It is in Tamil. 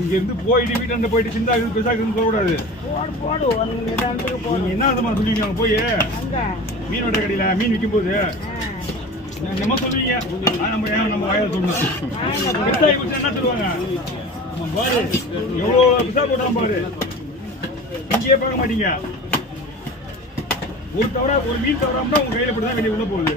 இங்க இருந்து போயிட்டு வீட்டாண்ட போயிட்டு சிந்தா பெருசாக்குன்னு சொல்லக்கூடாது. என்ன அர்த்தமா சொல்லுவீங்க அங்க போய் மீன் வெட்டுற கடையில மீன் விற்கும் போது நம்ம சொல்லுவீங்க. நம்ம வாயில சொல்லணும். பெருசாகி குடிச்சா என்ன சொல்லுவாங்க? பாரு எவ்வளவு பிசா போட்டான் பாரு. இங்கேயே பார்க்க மாட்டீங்க. ஒரு மீன் தவறாம உங்க கையில போட்டுதான் வெளியே உள்ள போகுது.